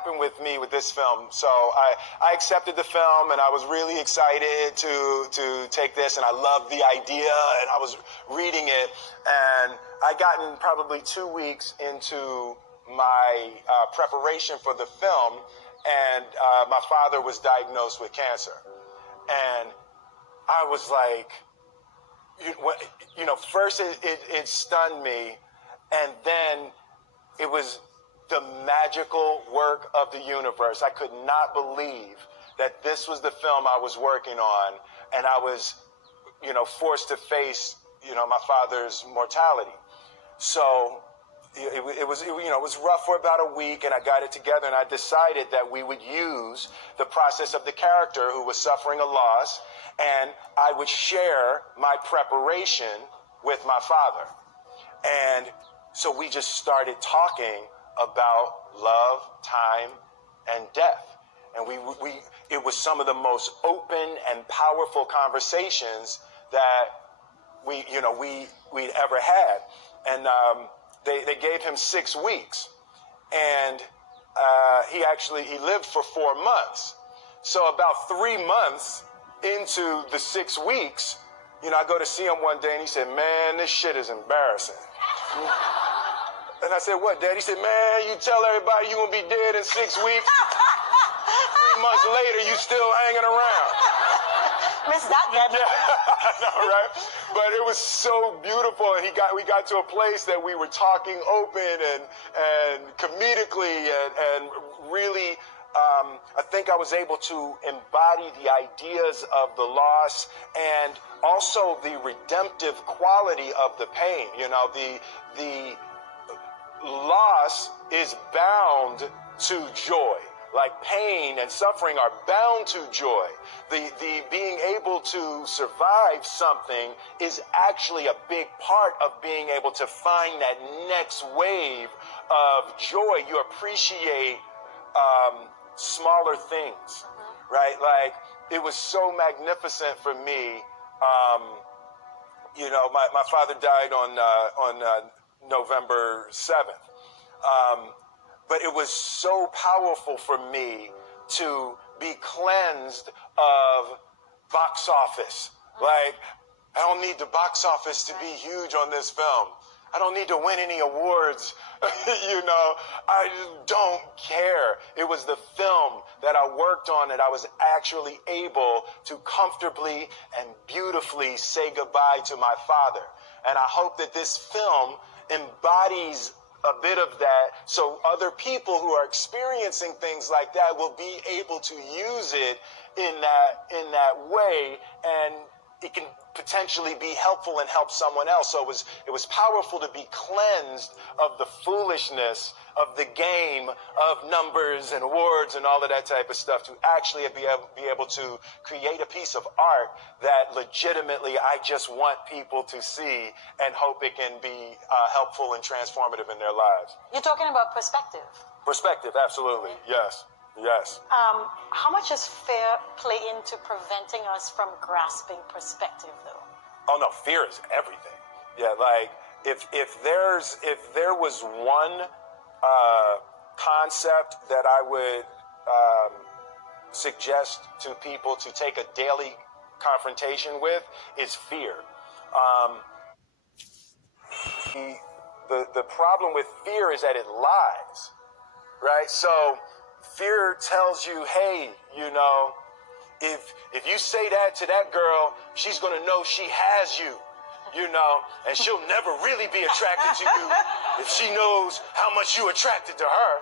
happened with me with this film. So I accepted the film, and I was really excited to take this, and I loved the idea, and I was reading it, and I gotten probably 2 weeks into my preparation for the film, and my father was diagnosed with cancer. And I was like, first it stunned me, and then it was the magical work of the universe. I could not believe that this was the film I was working on, and I was, forced to face, my father's mortality. So it was rough for about a week, and I got it together, and I decided that we would use the process of the character who was suffering a loss, and I would share my preparation with my father. And so we just started talking about love, time, and death. And it was some of the most open and powerful conversations that we'd ever had. And they gave him 6 weeks, and he lived for 4 months. So about 3 months into the 6 weeks, I go to see him one day, and he said, "Man, this shit is embarrassing." And I said, "What, Dad?" He said, "Man, you tell everybody you gonna be dead in 6 weeks. 3 months later, you still hanging around." Miss that, Dad. Yeah, I know, right? But it was so beautiful, and we got to a place that we were talking open and comedically and really. I think I was able to embody the ideas of the loss and also the redemptive quality of the pain. The loss is bound to joy. Like pain and suffering are bound to joy. The being able to survive something is actually a big part of being able to find that next wave of joy. You appreciate smaller things, right? Like, it was so magnificent for me. My father died on November 7th. But it was so powerful for me to be cleansed of box office. Like, I don't need the box office to be huge on this film. I don't need to win any awards. I just don't care. It was the film that I worked on that I was actually able to comfortably and beautifully say goodbye to my father. And I hope that this film embodies a bit of that, so other people who are experiencing things like that will be able to use it in that way, and it can potentially be helpful and help someone else. So it was powerful to be cleansed of the foolishness of the game of numbers and awards and all of that type of stuff, to actually be able to create a piece of art that legitimately I just want people to see and hope it can be helpful and transformative in their lives. You're talking about perspective. Perspective, absolutely. Yes. Yes. How much does fear play into preventing us from grasping perspective, though? Oh no, fear is everything. Yeah, like if there was one concept that I would suggest to people to take a daily confrontation with, is fear. The problem with fear is that it lies, right? So fear tells you, hey, if you say that to that girl, she's going to know she has you, and she'll never really be attracted to you if she knows how much you attracted to her.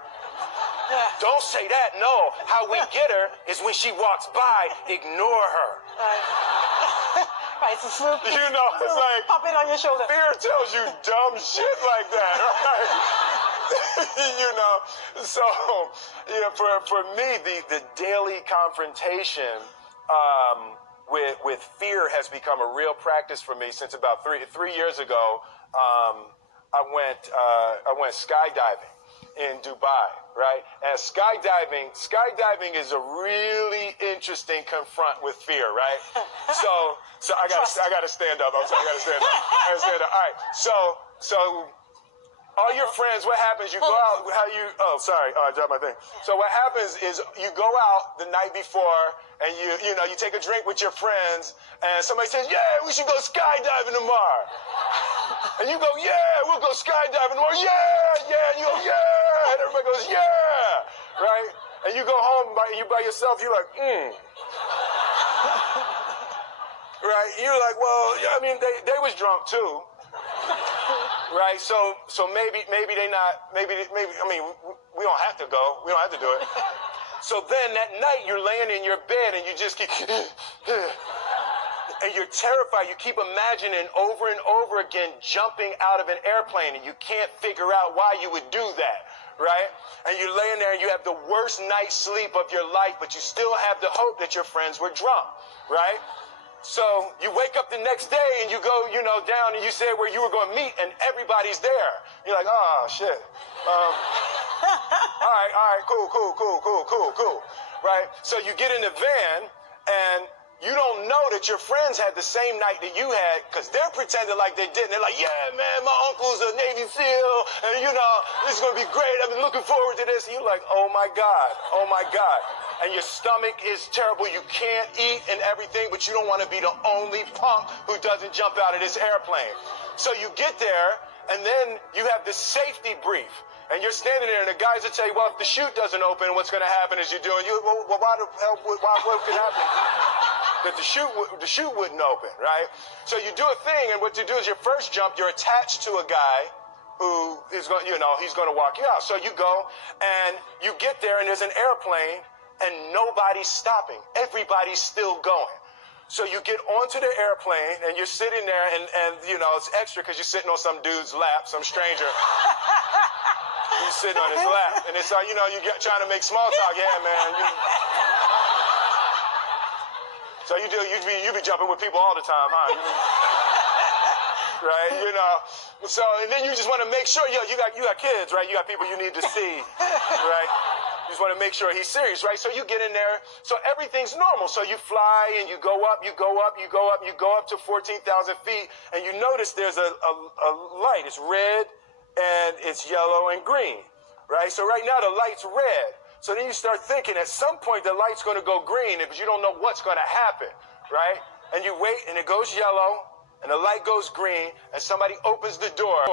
Don't say that. No, how we get her is when she walks by, ignore her. Right, it's a swoop. It's like, pop it on your shoulder. Fear tells you dumb shit like that, right? So for me, the daily confrontation with fear has become a real practice for me since about three years ago. I went skydiving in Dubai, right? And skydiving is a really interesting confront with fear, right? So I gotta stand up. I gotta stand up. All right. So all your friends, what happens, you go out, I dropped my thing. So what happens is you go out the night before and you take a drink with your friends and somebody says, yeah, we should go skydiving tomorrow. And you go, yeah, we'll go skydiving tomorrow. Yeah, yeah. And you go, yeah. And everybody goes, yeah. Right? And you go home you by yourself, you're like, Right? You're like, well, yeah, I mean, they was drunk too. Right? So maybe they not, maybe, I mean, we don't have to go. We don't have to do it. So then that night you're laying in your bed and you just keep, and you're terrified. You keep imagining over and over again jumping out of an airplane and you can't figure out why you would do that. Right? And you're laying there and you have the worst night's sleep of your life, but you still have the hope that your friends were drunk. Right? So you wake up the next day and you go, down and you say where you were going to meet and everybody's there. You're like, oh, shit. All right, cool. Right? So you get in the van and you don't know that your friends had the same night that you had because they're pretending like they didn't. They're like, yeah, man, my uncle's a Navy SEAL and, this is going to be great. I've been looking forward to this. And you're like, oh, my God. And your stomach is terrible. You can't eat and everything, but you don't want to be the only punk who doesn't jump out of this airplane. So you get there, and then you have this safety brief. And you're standing there, and the guys will tell you, well, if the chute doesn't open, what's going to happen is you're doing, well, why the hell, what could happen? That the chute wouldn't open, right? So you do a thing, and what you do is your first jump, you're attached to a guy who is going, he's going to walk you out. So you go, and you get there, and there's an airplane, and nobody's stopping. Everybody's still going. So you get onto the airplane, and you're sitting there, and it's extra because you're sitting on some dude's lap, some stranger. You're sitting on his lap, and it's like, you're trying to make small talk. Yeah, man. So you be jumping with people all the time, huh? Right? So, and then you just want to make sure, you got kids, right? You got people you need to see, right? You just want to make sure he's serious, right? So you get in there. So everything's normal. So you fly and you go up to 14,000 feet, and you notice there's a light. It's red and it's yellow and green, right? So right now the light's red. So then you start thinking at some point the light's going to go green, but you don't know what's going to happen, right? And you wait and it goes yellow and the light goes green and somebody opens the door.